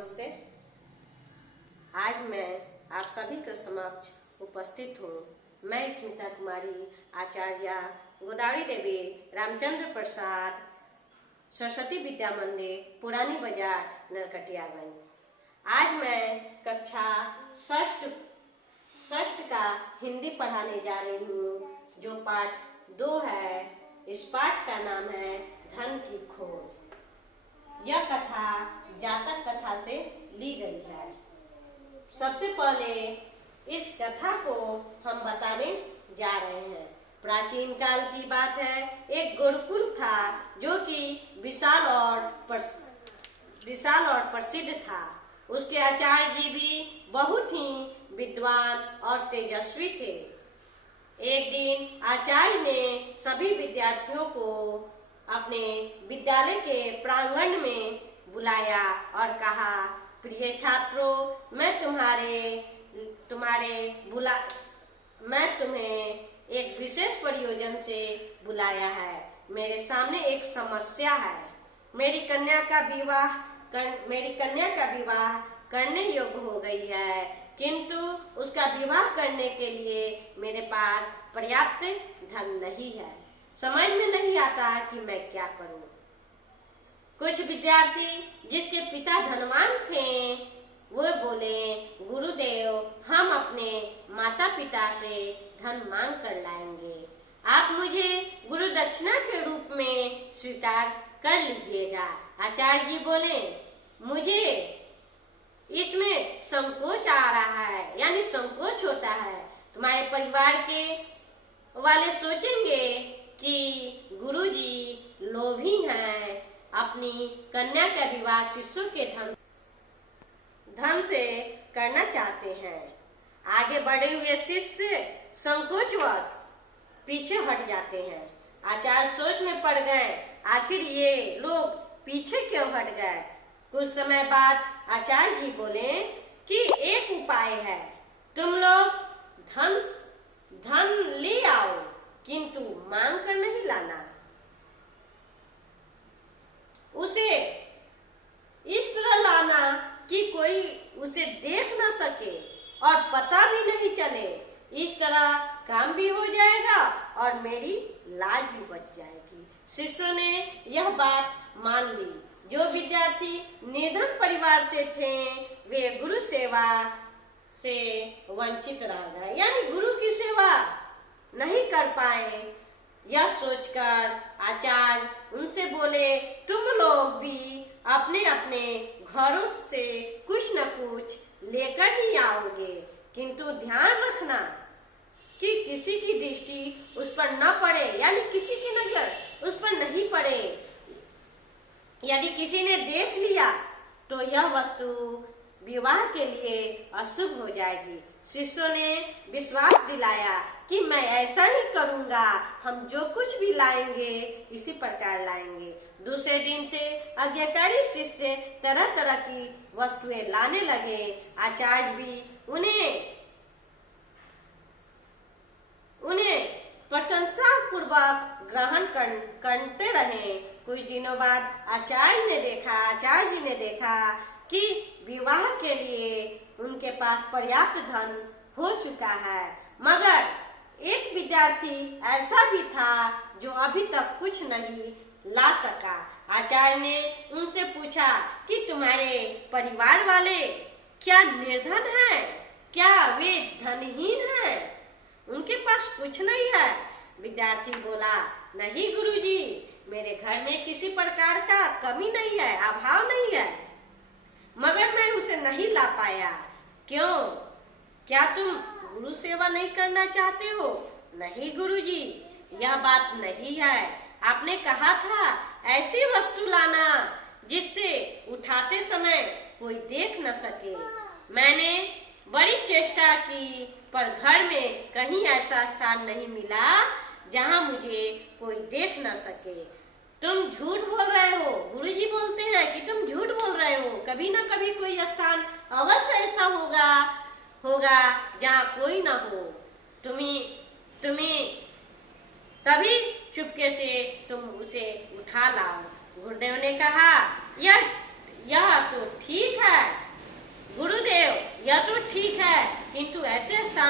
नमस्ते। आज मैं आप सभी के समक्ष उपस्थित हूँ। मैं स्मिता कुमारी, आचार्य गोदावरी देवी रामचंद्र प्रसाद, सरस्वती विद्या मंदिर, पुरानी बाजार, नरकटियागंज। आज मैं कक्षा षष्ठ का हिंदी पढ़ाने जा रही हूँ, जो पाठ 2 है। इस पाठ का नाम है धन की खोज। यह कथा जातक कथा से ली गई है। सबसे पहले इस कथा को हम बताने जा रहे हैं। प्राचीन काल की बात है। एक गुरुकुल था जो कि विशाल और प्रसिद्ध था। उसके आचार्य जी भी बहुत ही विद्वान और तेजस्वी थे। एक दिन आचार्य ने सभी विद्यार्थियों को अपने विद्यालय के प्रांगण में बुलाया और कहा, प्रिय छात्रों, मैं तुम्हें एक विशेष प्रयोजन से बुलाया है। मेरे सामने एक समस्या है। मेरी कन्या का विवाह करने योग्य हो गई है, किंतु उसका विवाह करने के लिए मेरे पास पर्याप्त धन नहीं है। समझ में नहीं आता कि मैं क्या करूं। कुछ विद्यार्थी जिसके पिता धनवान थे, वो बोले, गुरुदेव, हम अपने माता पिता से धन मांग कर लाएंगे। आप मुझे गुरु दक्षिणा के रूप में स्वीकार कर लीजिएगा। आचार्य जी बोले, मुझे इसमें संकोच आ रहा है, यानी संकोच होता है। तुम्हारे परिवार के वाले सोचेंगे कि गुरुजी लोभी हैं, अपनी कन्या का विवाह शिष्यों के धन से करना चाहते हैं। आगे बढ़े हुए शिष्य संकोचवश पीछे हट जाते हैं। आचार्य सोच में पड़ गए, आखिर ये लोग पीछे क्यों हट गए। कुछ समय बाद आचार्य जी बोले कि एक उपाय है, तुम लोग धन ले आओ, किंतु मांग कर नहीं लाना। उसे इस तरह लाना कि कोई उसे देख न सके और पता भी नहीं चले। इस तरह काम भी हो जाएगा और मेरी लाज भी बच जाएगी। शिष्यों ने यह बात मान ली। जो विद्यार्थी निर्धन परिवार से थे, वे गुरु सेवा से वंचित रह गए, यानी गुरु की सेवा नहीं कर पाए। यह सोचकर आचार्य उनसे बोले, तुम लोग भी अपने अपने घरों से कुछ न कुछ लेकर ही आओगे, किंतु ध्यान रखना कि किसी की दृष्टि उस पर न पड़े, यानी किसी की नजर उस पर नहीं पड़े। यदि किसी ने देख लिया तो यह वस्तु विवाह के लिए अशुभ हो जाएगी। शिष्यों ने विश्वास दिलाया कि मैं ऐसा ही करूंगा, हम जो कुछ भी लाएंगे इसी प्रकार लाएंगे। दूसरे दिन से आज्ञाकारी शिष्य तरह तरह की वस्तुएं लाने लगे। आचार्य भी उन्हें प्रशंसा पूर्वक ग्रहण करते रहे। कुछ दिनों बाद आचार्य जी ने देखा कि विवाह के लिए उनके पास पर्याप्त धन हो चुका है, मगर एक विद्यार्थी ऐसा भी था जो अभी तक कुछ नहीं ला सका। आचार्य ने उनसे पूछा कि तुम्हारे परिवार वाले क्या निर्धन हैं? क्या वे धनहीन हैं? उनके पास कुछ नहीं है? विद्यार्थी बोला, नहीं गुरुजी, मेरे घर में किसी प्रकार का कमी नहीं है, अभाव नहीं है, मगर मैं उसे नहीं ला पाया। क्यों? क्या तुम गुरु सेवा नहीं करना चाहते हो? नहीं गुरुजी, यह बात नहीं है। आपने कहा था ऐसी वस्तु लाना जिससे उठाते समय कोई देख न सके। मैंने बड़ी चेष्टा की, पर घर में कहीं ऐसा स्थान नहीं मिला जहां मुझे कोई देख न सके। तुम झूठ बोल रहे हो। गुरुजी बोलते हैं कि तुम झूठ बोल रहे हो। कभी न कभी कोई स्थान अवश्य ऐसा होगा जहाँ कोई न हो। तुम्हें तभी चुपके से तुम उसे उठा लाओ। गुरुदेव ने कहा, यह तो ठीक है,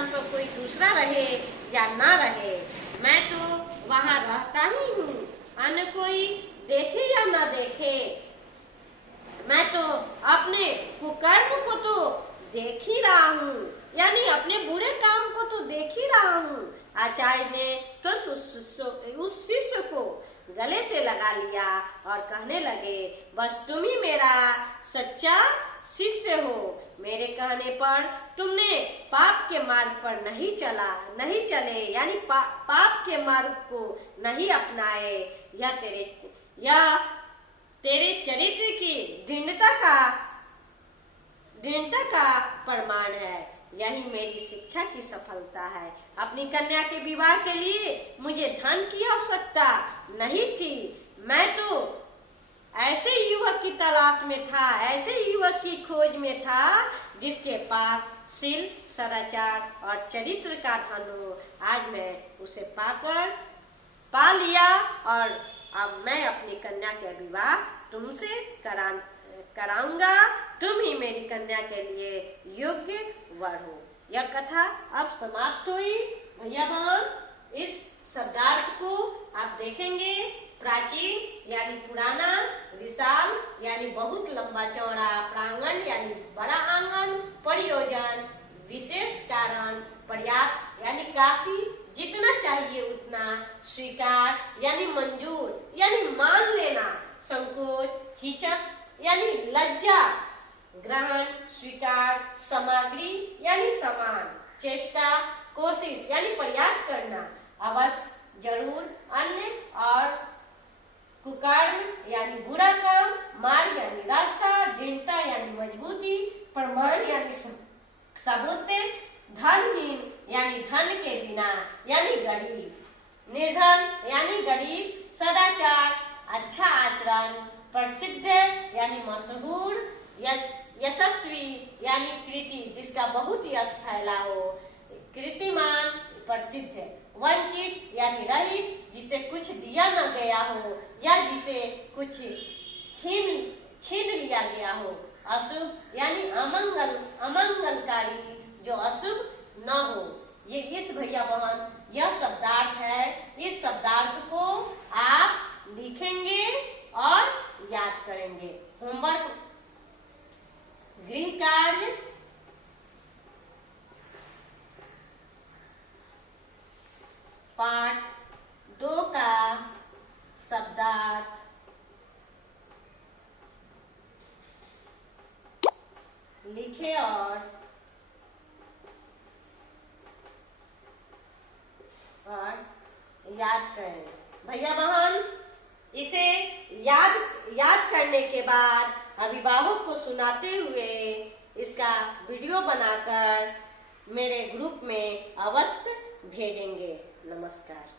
स्थान पर कोई दूसरा रहे या ना रहे, मैं तो वहां रहता ही हूँ। अन्य कोई देखे या ना देखे, मैं तो अपने कुकर्म को तो देख ही रहा हूँ, यानी अपने बुरे काम को तो देख ही रहा हूँ। आचार्य ने तुरंत उस शिष्य को गले से लगा लिया और कहने लगे, बस तुम ही मेरा सच्चा शिष्य हो। मेरे कहने पर तुमने पाप के मार्ग पर नहीं चले, यानी पाप के मार्ग को नहीं अपनाए। यह तेरे चरित्र की दृढ़ता का प्रमाण है। यही मेरी शिक्षा की सफलता है। अपनी कन्या के विवाह के लिए मुझे धन की आवश्यकता नहीं थी। मैं तो ऐसे युवक की तलाश में था, ऐसे युवक की खोज में था जिसके पास शील, सदाचार और चरित्र का धन हो। आज मैं उसे पा लिया और अब मैं अपनी कन्या के विवाह तुमसे कराऊंगा। तुम ही मेरी कन्या के लिए योग्य वर हो। यह कथा अब समाप्त हुई। भैया बहन, इस शब्दार्थ को आप देखेंगे। प्राचीन यानी पुराना, विशाल यानी बहुत लंबा चौड़ा, प्रांगण यानी बड़ा आंगन, प्रयोजन विशेष कारण, पर्याप्त यानी काफी, जितना चाहिए उतना, स्वीकार यानी मंजूर यानी मान लेना, संकोच, हिचक यानी लज्जा, ग्रहण, स्वीकार, सामग्री यानी समान, चेष्टा, कोशिश यानी प्रयास करना, अवश्य, जरूर, अन्य और कुकर्म यानी बुरा काम, मार्ग यानी रास्ता, दृढ़ता यानी मजबूती, प्रमाण यानी सबूत, धनहीन यानी धन के बिना यानी गरीब, निर्धन यानी गरीब, सदाचार अच्छा आचरण, प्रसिद्ध यानी मशहूर, यशस्वी यानी कृति जिसका बहुत यश फैला हो, कीर्तिमान प्रसिद्ध, वंचित यानी रहित जिसे कुछ दिया न गया हो या जिसे कुछ छीन लिया गया हो, अशुभ यानी अमंगलकारी जो अशुभ न हो। ये इस भैया बहन यह शब्दार्थ है। इस शब्दार्थ को आप लिखेंगे और याद करेंगे। होमवर्क, गृह कार्य, पाठ 2 का शब्दार्थ लिखे और याद करें। भैया बहन, इसे याद करने के बाद अभिभावक को सुनाते हुए इसका वीडियो बनाकर मेरे ग्रुप में अवश्य भेजेंगे। नमस्कार।